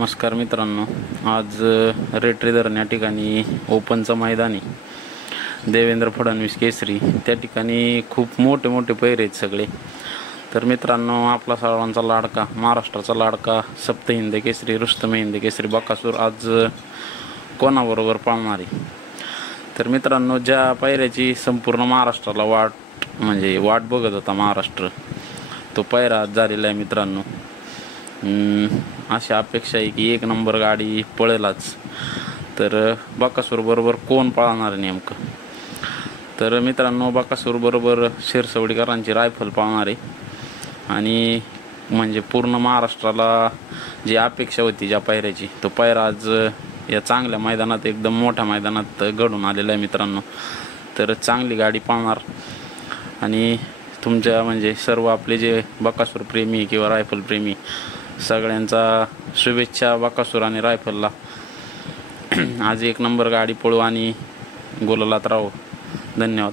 नमस्कार मित्रांनो, आज रेटरी धरण या ठिकाणी ओपनचं मैदान आहे. देवेंद्र फडणवीस केसरी त्या ठिकाणी खूप मोठे मोठे पैरे आहेत सगळे. तर मित्रांनो, आपला सर्वांचा लाडका, महाराष्ट्राचा लाडका सप्तहिंद केसरी, रुस्तम हिंद केसरी बकासूर आज कोणाबरोबर पाळणार आहे. तर मित्रांनो, ज्या पैऱ्याची संपूर्ण महाराष्ट्राला वाट बघत होता महाराष्ट्र, तो पैरा आज झालेला आहे मित्रांनो. अशी अपेक्षा आहे की एक नंबर गाडी पळेलच. तर बकासूर बरोबर कोण पळणार नेमकं? तर मित्रांनो, बकासूर बरोबर शिरसवडीकरांची रायफल पळणार आहे. आणि म्हणजे पूर्ण महाराष्ट्राला जी अपेक्षा होती ज्या पायऱ्याची, तो पायरा आज या चांगल्या मैदानात, एकदम मोठ्या मैदानात घडून आलेला आहे मित्रांनो. तर चांगली गाडी पळणार आणि तुमच्या म्हणजे सर्व आपले जे बकासूर प्रेमी किंवा रायफल प्रेमी सगळ्यांचा शुभेच्छा बकासूर आणि रायफलला. आज एक नंबर गाडी पळू आणि गुलालात राहू. धन्यवाद.